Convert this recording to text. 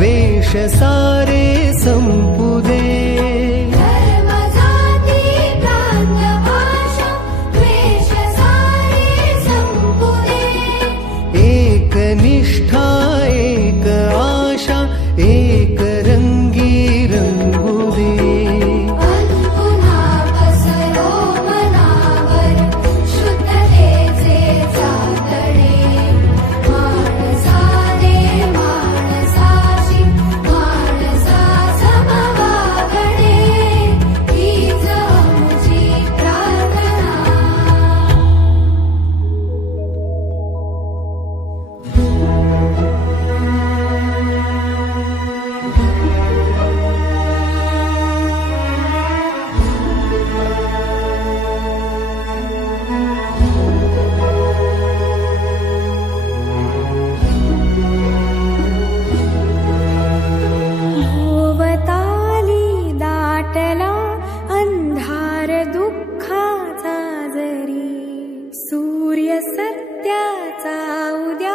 वेश सारे संपू। 早掉。